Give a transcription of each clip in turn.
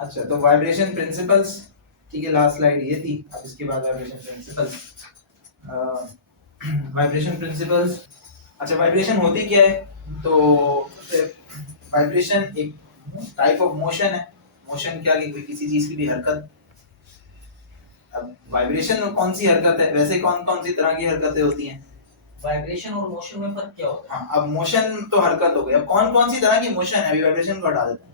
अच्छा तो vibration principles, ठीक है, लास्ट स्लाइड ये थी। अब इसके बाद वाइब्रेशन प्रिंसिपल्स। वाइब्रेशन प्रिंसिपल्स, अच्छा वाइब्रेशन होती क्या है? तो वाइब्रेशन एक टाइप ऑफ मोशन है। मोशन क्या कि कोई किसी चीज की भी हरकत। अब वाइब्रेशन में कौन सी हरकत है? वैसे कौन कौन सी तरह की हरकतें होती हैं? वाइब्रेशन और मोशन में फर्क क्या होता है? हाँ, अब मोशन तो हरकत हो गई, अब कौन कौन सी तरह की मोशन है? अभी वाइब्रेशन को हटा देते हैं।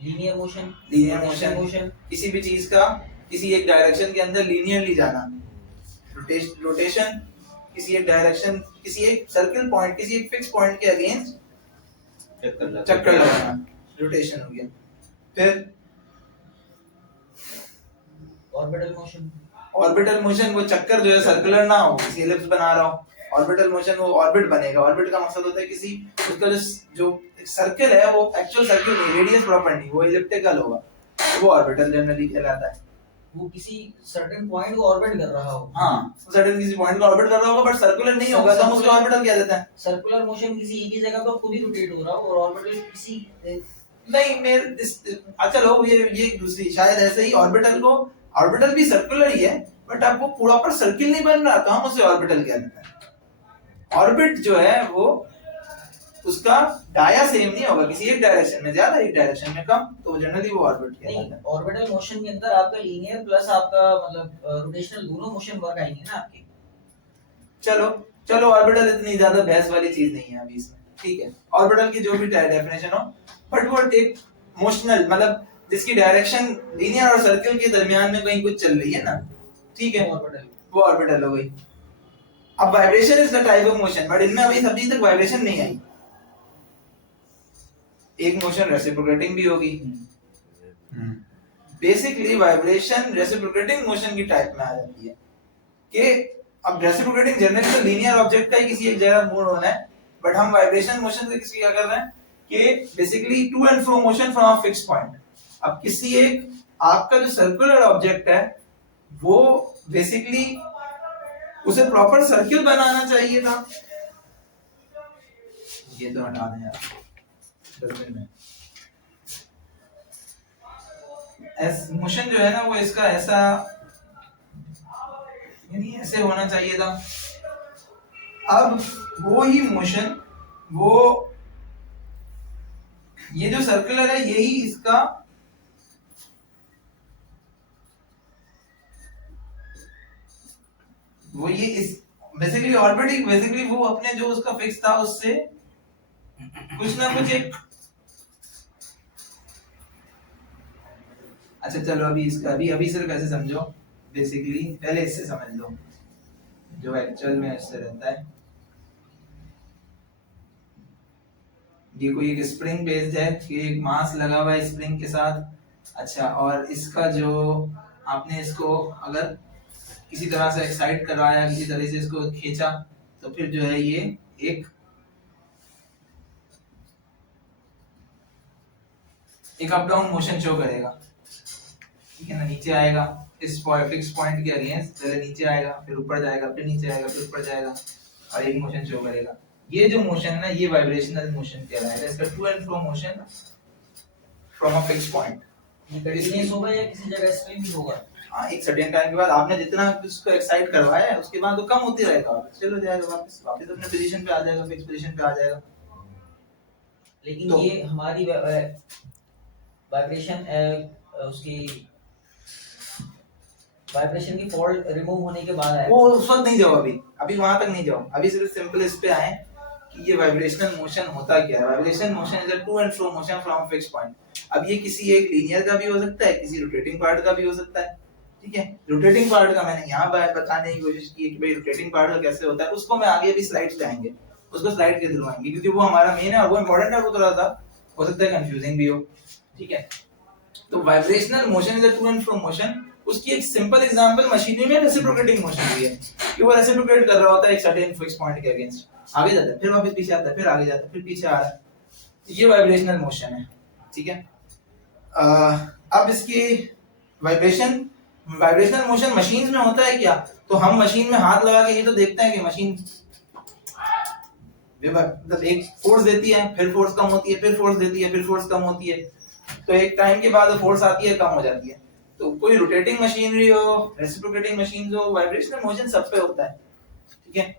Linear motion, linear rotational motion, किसी भी चीज का किसी एक डायरेक्शन के अंदर लीनियरली जाना। रोटेशन, किसी एक डायरेक्शन, किसी एक सर्किल पॉइंट, किसी एक फिक्स पॉइंट के अगेंस्ट चक्कर लगाना, रोटेशन हो गया। फिर ऑर्बिटल मोशन, ऑर्बिटल मोशन, वो चक्कर जो है सर्कुलर ना हो, किसी एलिप्स बना रहा हो। ऑर्बिटल मोशन वो ऑर्बिट बनेगा। ऑर्बिट का मकसद होता है किसी उसका जो सर्कल है वो एक्चुअल सर्कल नहीं, रेडियस प्रॉपर नहीं, वो एलिप्टिकल होगा, तो वो ऑर्बिटल जनरली कहलाता है। वो किसी सर्टेन पॉइंट को ऑर्बिट कर रहा हो। हाँ, सर्टेन किसी पॉइंट को ऑर्बिट कर रहा होगा बट सर्कुलर नहीं होगा, तो हम उसको ऑर्बिटल कह देते हैं। सर्कुलर मोशन किसी एक ही जगह पर खुद ही रोटेट हो रहा हो, और ऑर्बिटल किसी नहीं मेरे अच्छा लो ये दूसरी शायद ऐसे ही ऑर्बिटल को, ऑर्बिटल भी सर्कुलर ही है बट अब वो पूरा पर सर्किल नहीं बन रहा, तो हम उसे ऑर्बिटल कह देते हैं। ऑर्बिट जो है वो उसका डाया सेम नहीं होगा, किसी एक डायरेक्शन में ज्यादा एक डायरेक्शन में कम, तो जनरली वो ऑर्बिट कहलाता है। ऑर्बिटल मोशन के अंदर आपका लीनियर प्लस आपका मतलब रोटेशनल दोनों मोशन वर्क आएंगे ना आपके। चलो चलो ऑर्बिटल इतनी ज्यादा बहस वाली चीज नहीं है अभी इसमें, ठीक है। ऑर्बिटल की जो भी डेफिनेशन हो, बट वो एक मोशनल मतलब जिसकी डायरेक्शन लीनियर और सर्कल के दरमियान में कहीं कुछ चल रही है ना, ठीक है, वो ऑर्बिटल हो गई। अब vibration is the type of motion, but इनमें अभी तक वाइब्रेशन नहीं आई। एक मोशन रेसिप्रोकेटिंग भी होगी। बेसिकली वाइब्रेशन रेसिप्रोकेटिंग मोशन की टाइप में आ जाती है कि अब रेसिप्रोकेटिंग जनरली तो लीनियर ऑब्जेक्ट का ही किसी एक जगह मूव होना है, बट हम वाइब्रेशन मोशन से किसी क्या कर रहे हैं कि basically to and fro motion from a fix point. अब किसी एक आपका जो सर्कुलर ऑब्जेक्ट है वो बेसिकली उसे प्रॉपर सर्किल बनाना चाहिए था। ये तो हटा दें यार, डस्टबिन में। एस मोशन जो है ना वो इसका ऐसा यानी ऐसे होना चाहिए था। अब वो ही मोशन, वो ये जो सर्कुलर है यही इसका वो ये इस बेसिकली ऑर्बिटिंग, बेसिकली वो अपने जो उसका फिक्स था उससे कुछ ना कुछ एक, अच्छा चलो अभी इसका अभी सिर्फ ऐसे समझो, बेसिकली पहले इससे समझ लो जो एक्चुअल में ऐसे रहता है। ये कोई एक स्प्रिंग बेस्ड है कि एक मास लगा हुआ है स्प्रिंग के साथ, अच्छा, और इसका जो आपने इसको अगर किसी तरह से एक्साइट करवाया, किसी तरह से इसको खींचा, तो फिर जो है ये एक अप डाउन मोशन शो करेगा, ठीक है ना। नीचे आएगा इस फिक्स पॉइंट के अगेंस्ट, पहले नीचे आएगा, फिर ऊपर जाएगा, फिर नीचे आएगा, फिर ऊपर जाएगा, और एक मोशन शो करेगा। ये जो मोशन है ना ये वाइब्रेशनल मोशन कहलाएगा। इसका to and fro motion from a fix point. ये कंटीन्यूअस होगा या किसी जगह स्प्रिंग होगा? हाँ, एक सर्टेन टाइम के बाद आपने जितना उसको एक्साइट करवाया है उसके बाद वो कम होती रहेगा, चलो जाएगा वापस वापस अपने पोजीशन पे आ जाएगा, फिक्स पोजीशन पे आ जाएगा। लेकिन तो, ये हमारी वाइब्रेशन उसकी वाइब्रेशन की फॉल्ट रिमूव होने के बाद आएगा। वो उस वक्त नहीं जाओ, अभी वहां तक नहीं जाओ, अभी सिर्फ सिंपल इस पे आए कि ये वाइब्रेशनल मोशन होता क्या है। Vibration motion is a to and fro motion from fix point. अब ये किसी एक लीनियर का भी हो सकता है, किसी रोटेटिंग पार्ट का भी हो सकता है, ठीक है। रोटेटिंग पार्ट का मैंने यहाँ बताने की कोशिश की कि भाई रोटेटिंग पार्ट का कैसे होता है, उसको मैं आगे भी स्लाइड्स पे आएंगे, उसको स्लाइड के थ्रू आएंगे क्योंकि वो हमारा मेन है और वो इंपॉर्टेंट है, वो थोड़ा सा हो सकता है कंफ्यूजिंग भी हो, ठीक है। तो vibrational motion is a to and fro motion. उसकी एक सिंपल एग्जांपल मशीनरी में रेसिप्रोकेटिंग मोशन भी है कि वो रेसिप्रोकेट कर रहा होता है एक सर्टेन फिक्स पॉइंट के अगेंस्ट, आगे जाता है, फिर वापस पीछे आता है, फिर आगे जाता है, फिर पीछे आ रहा है, ये वाइब्रेशनल मोशन है, ठीक है। अब इसकी वाइब्रेशनल मोशन मशीन्स में होता है क्या? तो हम मशीन में हाथ लगा के ये तो देखते हैं कि मशीन मतलब एक फोर्स देती है, फिर फोर्स कम होती है, फिर फोर्स देती है, फिर फोर्स कम होती है, तो एक टाइम के बाद फोर्स आती है, कम हो जाती है। तो कोई रोटेटिंग मशीनरी हो, रेसिप्रोकेटिंग मशीन हो, वाइब्रेशनल मोशन सब पे होता है, ठीक है।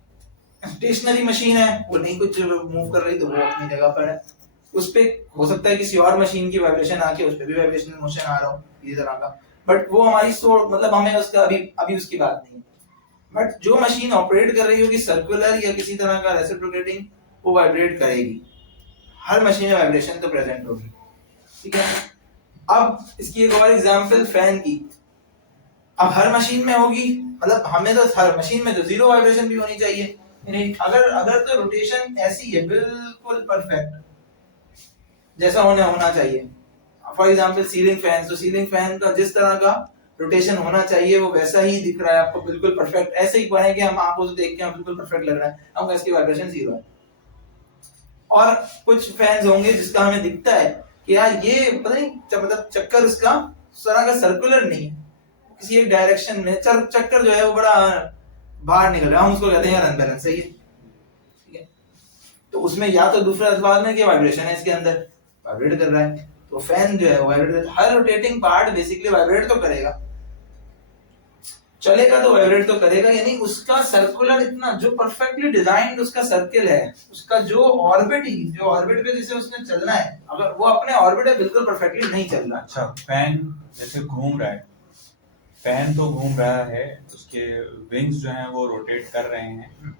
स्टेशनरी मशीन है, वो नहीं कुछ मूव कर रही तो वो अपनी जगह पर है। उस पे हो सकता है किसी और मशीन की वाइब्रेशन आके उस पे भी वाइब्रेशनल मोशन आ रहा हो इसी तरह का, बट वो हमारी मतलब हमें उसका अभी उसकी बात नहीं है। बट जो मशीन ऑपरेट कर रही होगी सर्कुलर या किसी तरह का रेसिप्रोकेटिंग, वो वाइब्रेट करेगी। हर मशीन में वाइब्रेशन तो प्रेजेंट होगी, ठीक है। अब इसकी एक और एग्जांपल फैन की। अब हर मशीन में होगी, मतलब हमें तो हर मशीन में तो जीरो वाइब्रेशन भी होनी चाहिए। अगर अगर तो रोटेशन ऐसी है बिल्कुल परफेक्ट जैसा होना चाहिए, फॉर एग्जांपल सीलिंग फैन, तो सीलिंग फैन का जिस तरह का रोटेशन होना चाहिए वो वैसा ही दिख रहा है आपको, बिल्कुल परफेक्ट ऐसे ही बने कि हम आपको देख के हम बिल्कुल परफेक्ट लग रहा है, हम इसकी वाइब्रेशन जीरो है। और कुछ फैंस होंगे जिसका हमें दिखता है कि यार ये पता नहीं मतलब चक्कर उसका तरह का सर्कुलर नहीं है, किसी एक डायरेक्शन में चक्कर जो है वो बड़ा बाहर निकल रहा है, हम उसको कहते हैं यार अनबैलेंस है ये, ठीक है। तो उसमें या तो दूसरा बात में कि वाइब्रेशन है इसके अंदर, वाइब्रेट कर रहा है, तो फैन जो है वो वाइब्रेट, हर रोटेटिंग पार्ट बेसिकली वाइब्रेट तो करेगा, चलेगा तो वाइब्रेट तो करेगा, यानी उसका सर्कुलर इतना जो परफेक्टली डिजाइन्ड उसका सर्किल है, उसका जो ऑर्बिट पे जैसे उसने चलना है, अगर वो अपने ऑर्बिट पे बिल्कुल परफेक्टली नहीं चल रहा। अच्छा, फैन जैसे घूम रहा है, फैन तो घूम रहा है, उसके विंग्स जो हैं वो रोटेट कर रहे हैं,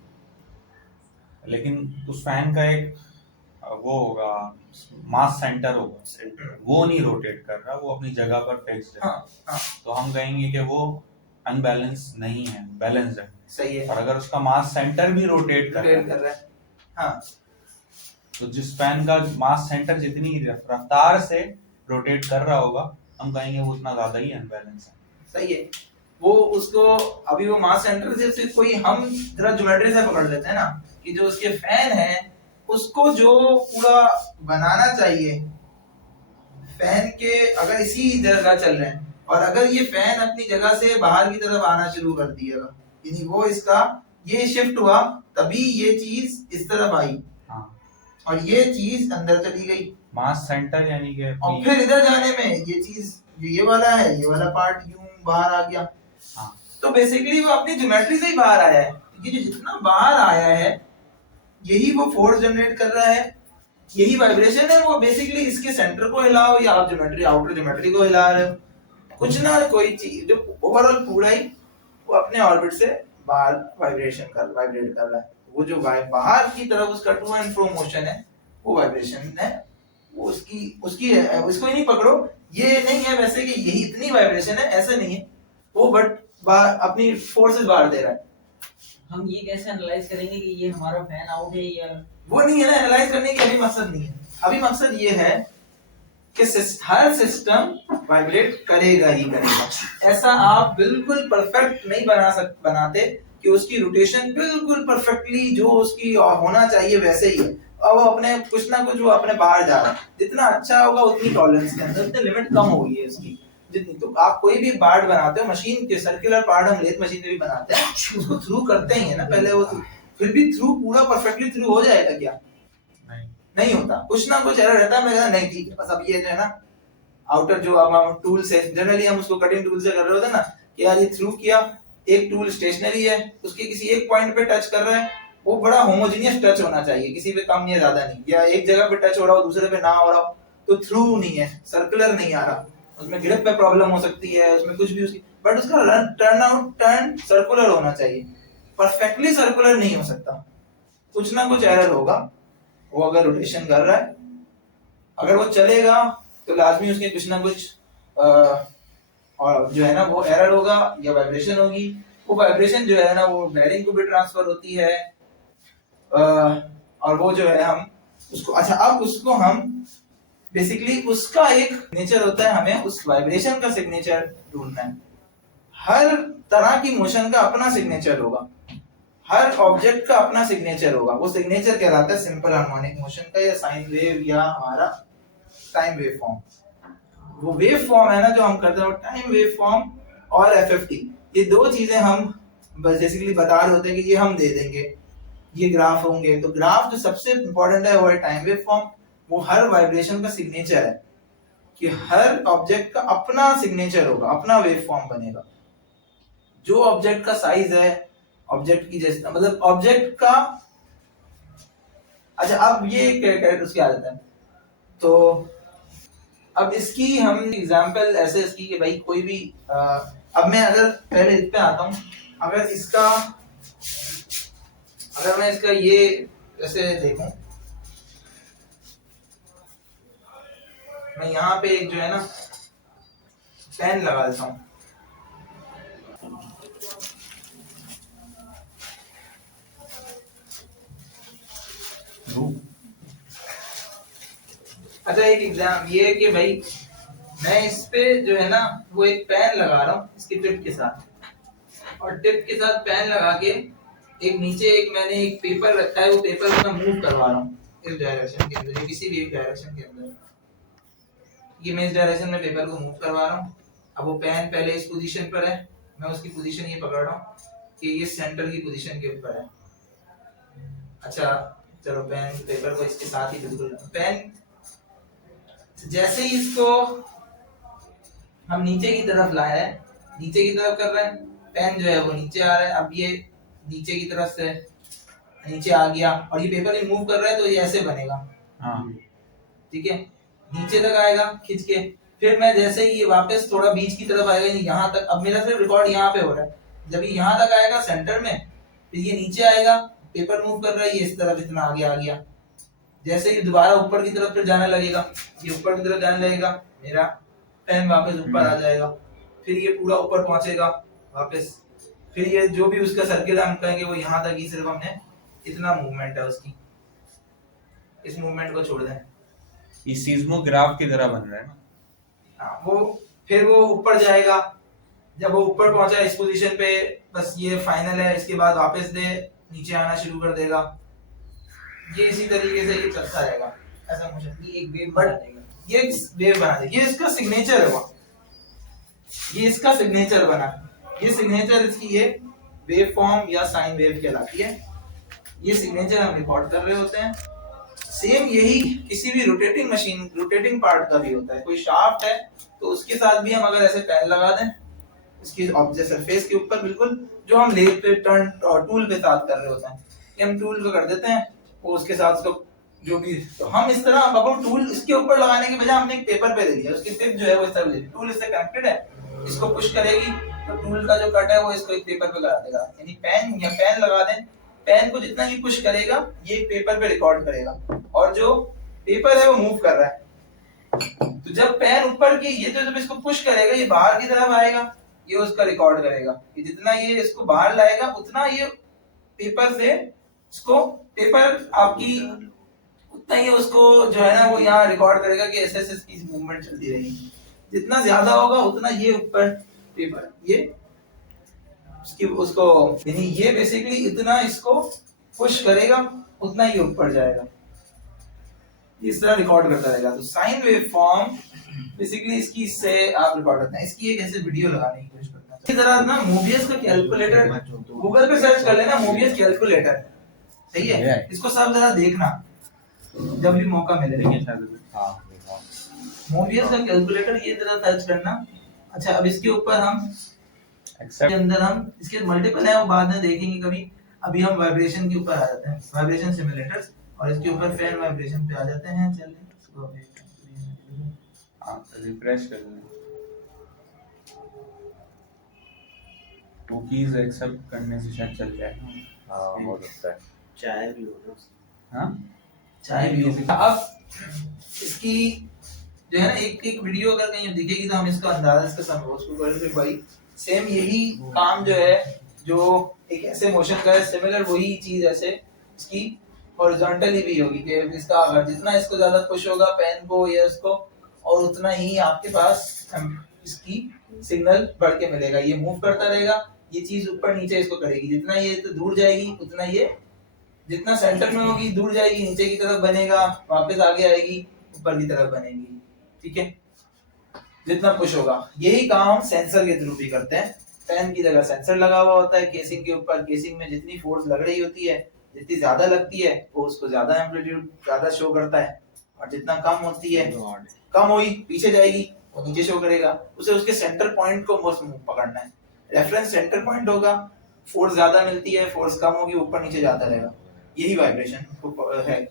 लेकिन उस फैन का एक वो होगा मास सेंटर होगा, वो नहीं रोटेट कर रहा, वो अपनी जगह पर फिक्स्ड है। हाँ, तो हम कहेंगे कि वो अनबैलेंस नहीं है, बैलेंस्ड है। सही है। और अगर उसका मास सेंटर भी रोटेट कर रहा है, हाँ, तो जिस फैन का मास सेंटर जितनी रफ्तार से रोटेट कर रहा होगा, हम कहेंगे वो उतना ज्यादा ही अनबैलेंस है। सही है। वो उसको अभी वो मास सेंटर से कोई हम जरा ज्योमेट्री से पकड़ लेते हैं ना, कि जो उसके फैन है उसको जो पूरा बनाना चाहिए फैन के, अगर इसी जगह चल रहे हैं और अगर ये फैन अपनी जगह से बाहर की तरफ आना शुरू कर दिएगा, यानी वो इसका ये शिफ्ट हुआ तभी ये चीज इस तरफ आई, हाँ, और ये चीज अंदर चली गई मास सेंटर, यानी कि और फिर इधर जाने में ये चीज ये वाला है, ये वाला पार्ट यूं बाहर आ गया। हाँ, तो बेसिकली वो अपनी ज्योमेट्री से ही बाहर आया है, ये जो जितना बाहर आया है यही वो फोर्स जनरेट कर रहा है, यही वाइब्रेशन है। वो बेसिकली इसके सेंटर को हिलाओ या आप ज्योमेट्री आउटर ज्योमेट्री को हिला रहे हो, कुछ ना कोई चीज जो ओवरऑल पूरा ही वो अपने ऑर्बिट से बाहर वाइब्रेट कर रहा है। वो जो बाहर की तरफ उसका टू एंड फ्रो मोशन है वो वाइब्रेशन है, वो उसकी है, उसको ही नहीं पकड़ो। ये नहीं है वैसे कि यही इतनी वाइब्रेशन है, ऐसा नहीं है वो, बट अपनी फोर्सेस बाहर दे रहा है। हम ये कैसे एनालाइज करेंगे कि ये हमारा फैन आउट है या वो नहीं है ना, एनालाइज करने की अभी मकसद नहीं है। अभी मकसद ये है कि हर सिस्टम वाइब्रेट करेगा ही करेगा। ऐसा आप बिल्कुल परफेक्ट नहीं बनाते कि उसकी रोटेशन बिल्कुल परफेक्टली जो उसकी होना चाहिए वैसे ही है, और वो अपने कुछ ना कुछ वो अपने बाहर जा रहा है। जितना अच्छा होगा उतनी टॉलरेंस के अंदर, उतनी लिमिट कम होगी है उसकी जितनी। तो आप कोई भी पार्ट बनाते हो, मशीन के सर्कुलर पार्ट हम लेथ मशीन में भी बनाते हैं, उसको थ्रू करते ही है ना पहले, वो फिर भी थ्रू पूरा परफेक्टली थ्रू हो जाएगा क्या? नहीं होता, कुछ ना कुछ एरर रहता है। मैं कहता नहीं ठीक है बस अब ये जो है ना आउटर जो अब हम टूल से जनरली हम उसको कटिंग टूल से कर रहे होते हैं ना, कि यार ये थ्रू किया, एक टूल स्टेशनरी है उसके किसी एक पॉइंट पे टच कर रहा है, वो बड़ा होमोजेनियस टच होना चाहिए, किसी पे कम या ज्यादा नहीं, या एक जगह पे टच हो रहा हो दूसरे पे ना हो रहा हो, तो थ्रू नहीं है, सर्कुलर नहीं आ रहा, उसमें ग्रिप पे प्रॉब्लम हो सकती है, उसमें कुछ भी उसकी, बट उसका टर्न सर्कुलर होना चाहिए, परफेक्टली सर्कुलर नहीं हो सकता, कुछ ना कुछ एरर होगा। वो अगर रोटेशन कर रहा है, अगर वो चलेगा तो लाजमी उसके कुछ ना कुछ और जो है ना वो एरर होगा या वाइब्रेशन होगी। वो वाइब्रेशन जो है ना वो बेयरिंग को भी ट्रांसफर होती है, और वो जो है हम उसको, अच्छा अब उसको हम बेसिकली उसका एक नेचर होता है, हमें उस वाइब्रेशन का सिग्नेचर ढूंढना है। हर तरह की मोशन का अपना सिग्नेचर होगा, हर ऑब्जेक्ट का अपना सिग्नेचर होगा, वो सिग्नेचर कहलाता है सिंपल हार्मोनिक मोशन का, या साइन वेव, या हमारा टाइम वेव फॉर्म। वो वेव फॉर्म है ना जो हम करते हैं, टाइम वेव फॉर्म और एफएफटी, ये दो चीजें हम बस बेसिकली बता रहे होते हैं कि ये हम दे देंगे, ये ग्राफ होंगे। तो ग्राफ जो सबसे इंपॉर्टेंट है वो है टाइम वेव फॉर्म, वो हर वाइब्रेशन का सिग्नेचर है। कि हर ऑब्जेक्ट का अपना सिग्नेचर होगा, अपना वेव फॉर्म बनेगा। जो ऑब्जेक्ट का साइज है ऑब्जेक्ट की जैसे, मतलब ऑब्जेक्ट का, अच्छा अब ये कैरेक्टर्स की आदत है। तो अब इसकी हम एग्जांपल ऐसे इसकी कि भाई कोई भी अब मैं अगर पहले इस पे आता हूँ, अगर इसका, अगर मैं इसका ये ऐसे देखूं, मैं यहाँ पे एक जो है ना पेन लगा देता हूँ। अच्छा एक एग्जाम ये है कि भाई मैं इस पे जो है ना वो एक पेन लगा रहा हूँ इसकी टिप के साथ, और टिप के साथ पेन लगा के एक नीचे एक मैंने एक पेपर रखा है, वो पेपर को मैं मूव करवा रहा हूँ इस डायरेक्शन के अंदर, किसी भी एक डायरेक्शन के अंदर। ये मैं इस डायरेक्शन में पेपर को मूव करवा रहा हूँ। अब वो पेन पहले इस पोजीशन पर है, मैं उसकी पोजीशन ये पकड़ रहा हूँ कि ये सेंटर की पोजीशन के ऊपर है। अच्छा चलो पेन पेपर को इसके साथ ही, बिल्कुल पेन जैसे ही इसको हम नीचे की तरफ ला रहे हैं, नीचे की तरफ कर रहे हैं, पेन जो है वो नीचे आ रहा है। अब ये नीचे की तरफ से नीचे आ गया और ये पेपर मूव कर रहा है, तो ये ऐसे बनेगा। हाँ ठीक है, नीचे तक आएगा खींच के, फिर मैं जैसे ही ये वापस थोड़ा बीच की तरफ आएगा यहाँ तक, अब मेरा सिर्फ रिकॉर्ड यहाँ पे हो रहा है, जब ये यहाँ तक आएगा सेंटर में, फिर ये नीचे आएगा, पेपर मूव कर रहा है, ये इस तरफ इतना आगे आ गया। जैसे ही दोबारा ऊपर की तरफ फिर जाने लगेगा, ये ऊपर की तरफ जाने लगेगा, मेरा पेन वापस ऊपर आ जाएगा, फिर ये पूरा ऊपर पहुंचेगा वापस, फिर ये जो भी उसका सर्किल हम कहेंगे वो यहाँ तक ही, सिर्फ हमने इतना मूवमेंट है उसकी, इस मूवमेंट को छोड़ दें। ये सीस्मोग्राफ की तरह बन रहा है ना। हाँ, वो फिर वो ऊपर जाएगा, जब वो ऊपर पहुंचा इस पोजीशन पे, बस ये फाइनल है, इसके बाद वापस दे नीचे आना शुरू कर देगा। ये इसी तरीके से ये चलता रहेगा, ऐसा मुझे ये एक वेव बना देगा, ये वेव बना दे, ये इसका सिग्नेचर है, वो ये इसका सिग्नेचर बना, ये सिग्नेचर इसकी ये वेव फॉर्म या साइन वेव कहलाती है। ये सिग्नेचर हम रिकॉर्ड कर रहे होते हैं। सेम यही किसी भी रोटेटिंग मशीन, रोटेटिंग पार्ट का भी होता है। कोई शाफ्ट है तो उसके साथ भी हम अगर ऐसे पेन लगा दें इसकी ऑब्जेक्ट सरफेस के ऊपर, बिल्कुल जो हम लेथ पे टर्न टूल पे साथ कर रहे होते हैं, कि हम टूल को कर देते हैं वो उसके साथ उसको जो भी, तो हम इस तरह अब हम टूल इसके ऊपर लगाने के बजाय हमने एक पेपर पे दे दिया, उसकी टिप जो है वो इस तरह ले ली, टूल इससे कनेक्टेड है, इसको पुश करेगी तो टूल का जो कट है वो इसको एक पेपर पे लगा देगा। यानी पेन या पेन लगा दें, पेन को जितना ही पुश करेगा ये एक पेपर पे रिकॉर्ड करेगा, और जो पेपर है वो मूव कर रहा है। तो जब पेन ऊपर की ये, तो जब इसको पुश करेगा ये बाहर की तरफ आएगा, ये उसका रिकॉर्ड करेगा, ये जितना ये इसको बाहर लाएगा उतना ये पेपर से इसको, पेपर आपकी उतना ही उसको जो है ना वो यहाँ रिकॉर्ड करेगा कि ऐसे ऐसे इसकी मूवमेंट चलती रहेगी। जितना ज्यादा होगा उतना ये ऊपर पेपर ये उसकी उसको, यानी ये बेसिकली इतना इसको पुश करेगा उतना ही ऊपर जाएगा, इस तरह रिकॉर्ड करता रहेगा। तो साइन वेव फॉर्म बेसिकली इसकी, इससे आप रिकॉर्ड करते हैं। इसकी एक ऐसे वीडियो लगाने की कोशिश करते हैं। इसी तरह ना मोबियस का कैलकुलेटर, गूगल पे सर्च कर लेना मोबियस कैलकुलेटर, सही है, इसको सब जरा देखना जब भी मौका मिले। मोबियस का कैलकुलेटर ये जरा सर्च करना। अच्छा अब इसके ऊपर हम के अंदर हम इसके मल्टीपल है वो बाद में देखेंगे कभी, अभी हम वाइब्रेशन के ऊपर आ जाते हैं, वाइब्रेशन सिमुलेटर्स, और इसके ऊपर फैन वाइब्रेशन पे आ जाते हैं। चलिए इसको रिफ्रेश कर लें, कुकीज एक्सेप्ट करने से शायद चल जाए। हाँ हो सकता है, चाय भी हो हाँ चाहे भी हो सकता। अब इसकी जो है ना एक एक वीडियो अगर कहीं दिखेगी तो हम इसका अंदाजा इसका समझ उसको करेंगे भाई। सेम यही काम जो है, जो एक ऐसे मोशन का है, सिमिलर वही चीज ऐसे इसकी हॉरिजॉन्टली भी होगी कि इसका अगर जितना इसको ज्यादा पुश होगा पेन को या इसको, और उतना ही आपके पास इसकी सिग्नल बढ़ के मिलेगा। ये मूव करता रहेगा, ये चीज ऊपर नीचे इसको करेगी, जितना ये तो दूर जाएगी उतना ये, जितना सेंटर में होगी दूर जाएगी, नीचे की तरफ बनेगा, वापस आगे आएगी, ऊपर की तरफ बनेगी। ठीक है, जितना पुश होगा। यही काम हम सेंसर के थ्रू भी करते हैं। पेन की जगह सेंसर लगा हुआ होता है केसिंग के ऊपर, केसिंग में जितनी फोर्स लग रही होती है, जितनी ज्यादा लगती है वो उसको ज्यादा एम्पलीट्यूड ज्यादा शो करता है, और जितना कम होती है, कम हुई पीछे जाएगी, वो नीचे शो करेगा। उसे उसके सेंटर पॉइंट को मोस्ट पकड़ना है। रेफरेंस सेंटर पॉइंट होगा, फोर्स ज्यादा मिलती है, फोर्स कम होगी, ऊपर नीचे जाता रहेगा। यही वाइब्रेशन है,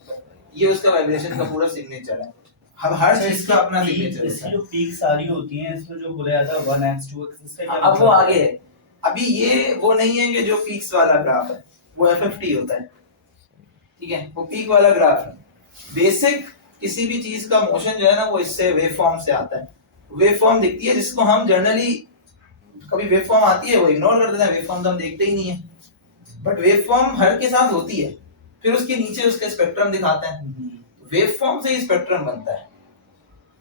ये उसका वाइब्रेशन का पूरा सिग्नेचर है। अब हर चीज का अपना सिग्नेचर होता इसकी है। जो पीक्स आ रही होती हैं, इसमें जो बोला जाता है 1x 2x, इसका क्या अब वो मतलब आगे है। अभी ये वो नहीं है कि जो पीक्स वाला ग्राफ है, वो FFT होता है, ठीक है, वो पीक वाला ग्राफ है। बेसिक किसी भी चीज का मोशन जो है ना, वो इससे वेव फॉर्म से आता है। वेव फॉर्म दिखती है, जिसको हम जनरली कभी वेव फॉर्म आती है वो इग्नोर कर देते हैं, वेव फॉर्म तो हम देखते ही नहीं है, बट वेव फॉर्म हर के साथ होती है। फिर उसके नीचे उसका स्पेक्ट्रम दिखाते हैं, वेव फॉर्म से ही स्पेक्ट्रम बनता है।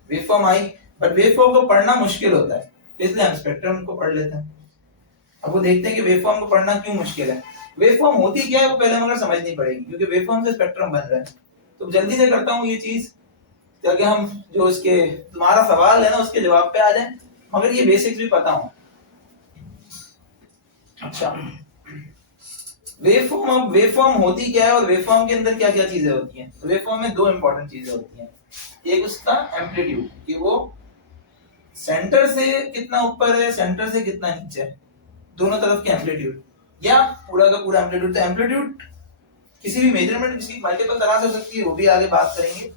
Wave form I, but wave form को पढ़ना मुश्किल होता है, इसलिए हम स्पेक्ट्रम को पढ़ लेते हैं। अब वो देखते हैं कि वेव फॉर्म को पढ़ना क्यों मुश्किल है। वेव फॉर्म होती क्या है वो पहले मगर समझनी पड़ेगी, क्योंकि वेव फॉर्म से स्पेक्ट्रम बन रहा है। तो जल्दी से करता हूँ ये चीज, ताकि हम जो उसके तुम्हारा सवाल है ना उसके जवाब पे आ जाए, मगर ये बेसिक्स भी पता हो। अच्छा, वेवफॉर्म, अब वेवफॉर्म होती क्या है और वेवफॉर्म के अंदर क्या क्या चीजें होती हैं। तो वेवफॉर्म में दो इंपॉर्टेंट चीजें होती हैं। एक उसका एम्पलीट्यूड, कि वो सेंटर से कितना ऊपर है, सेंटर से कितना नीचे है, दोनों तरफ के एम्पलीट्यूड, या पूरा का पूरा एम्पलीट्यूड। तो एम्पलीट्यूड किसी भी मेजरमेंट किसी मल्टीपल तरह से हो सकती है, वो भी आगे बात करेंगे,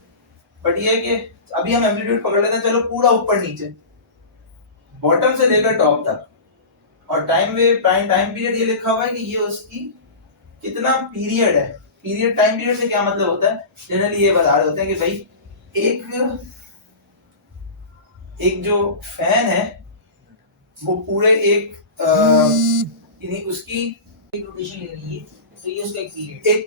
बट ये है कि अभी हम एम्पलीट्यूड पकड़ लेते हैं। चलो पूरा ऊपर नीचे, बॉटम से लेकर टॉप तक। और टाइम वेव टाइम पीरियड ये लिखा हुआ है कि ये उसकी कितना पीरियड है। पीरियड, टाइम पीरियड से क्या मतलब होता है, जनरली ये बता रहे होते हैं कि भाई एक जो फैन है वो पूरे एक उसकी एक रोटेशन ले रही है, तो ये उसका एक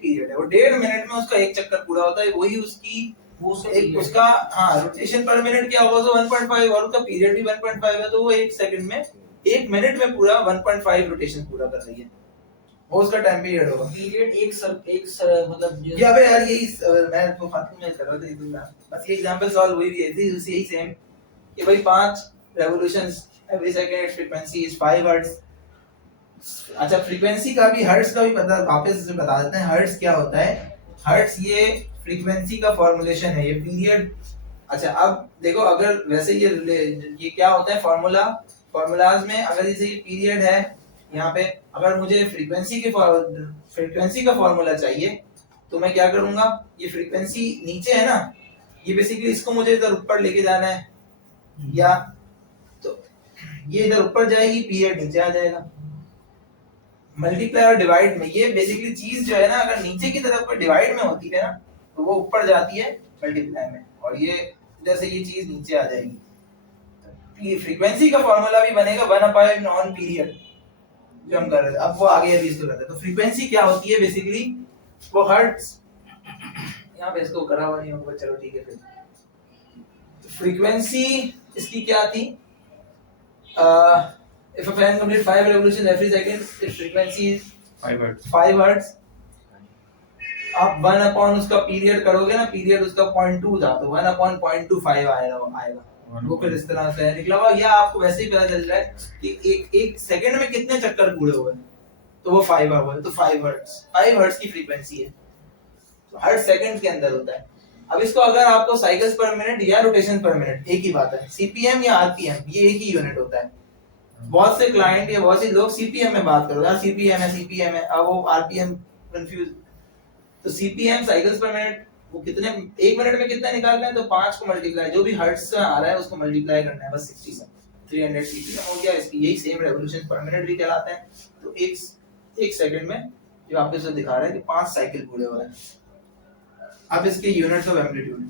पीरियड है, वो 1.5 मिनट में उसका एक चक्कर पूरा होता है। वही उसकी वो उसका एक उसका हाँ रोटेशन पर मिनट क्या होगा, तो 1.5, और उसका पीरियड भी 1.5 है, तो वो एक सेकंड में, एक मिनट में पूरा 1.5 रोटेशन पूरा कर रही है, वो उसका टाइम पीरियड होगा। पीरियड मतलब ये अबे यार यही मैं तो खत्म में कर रहा था ये तो, बस ये एग्जांपल सॉल्व हुई भी है थी उसी यही सेम, कि भाई 5 revolutions every second, frequency is 5 hertz. अच्छा, फ्रीक्वेंसी का भी, हर्ट्ज का भी पता वापस से बता देते हैं। हर्ट्ज क्या होता है, हर्ट्ज ये फ्रीक्वेंसी का फॉर्मूलेशन है, ये पीरियड। अच्छा अब देखो, अगर वैसे ये क्या होता है फॉर्मूलाज में, अगर जैसे ये पीरियड है यहाँ पे, अगर मुझे फ्रीक्वेंसी का फॉर्मूला चाहिए तो मैं क्या करूंगा, ये फ्रीक्वेंसी नीचे है ना, ये बेसिकली इसको मुझे इधर ऊपर लेके जाना है, या तो ये इधर ऊपर जाएगी, पीरियड नीचे आ जाएगा। मल्टीप्लाई और डिवाइड में ये बेसिकली चीज जो है ना, अगर नीचे की तरफ पर डिवाइड में होती है ना, तो वो ऊपर जाती है मल्टीप्लाई में, और ये इधर से ये चीज नीचे आ जाएगी। ये फ्रीक्वेंसी का फॉर्मूला भी बनेगा 1/n ऑन पीरियड, जो हम कर रहे थे। अब वो आगे अभी इसको करते हैं। तो फ्रीक्वेंसी क्या होती है बेसिकली, वो हर्ट्ज, यहाँ पे इसको करा हुआ नहीं होगा, चलो ठीक है। फिर फ्रीक्वेंसी इसकी क्या थी, if a fan complete 5 revolutions every second, its frequency is 5 hertz। आप 1/, उसका पीरियड करोगे ना, पीरियड उसका 0.2 था, तो 1/0.25 आएगा। वो फिर इस तरह से निकला हुआ, या आपको वैसे ही पता चल रहा है कि एक सेकंड में कितने चक्कर पूरे हुए, तो वो 5 हुआ, तो 5 हर्ट्ज की फ्रीक्वेंसी है, तो हर सेकंड के अंदर होता है। अब इसको अगर आपको साइकिल्स पर मिनट या रोटेशन पर मिनट, एक ही बात है, सीपीएम या आरपीएम, ये एक ही यूनिट होता है। बहुत से क्लाइंट या बहुत से लोग सीपीएम में बात करो, यार सीपीएम है, अब वो आरपीएम कंफ्यूज। तो सीपीएम साइकिल्स पर मिनट, वो कितने, एक मिनट में कितना निकालना है, तो 5 को मल्टीप्लाई, जो भी हर्ट्ज से आ रहा है उसको मल्टीप्लाई करना है बस 60 से, 300 सीपीएम हो गया। इसकी यही सेम रेवोल्यूशन पर मिनट भी कहलाता है। तो एक सेकंड में जो आपको दिखा रहा है कि 5 साइकिल पूरे हो रहे हैं। अब इसके यूनिट्स ऑफ एम्पलीट्यूड,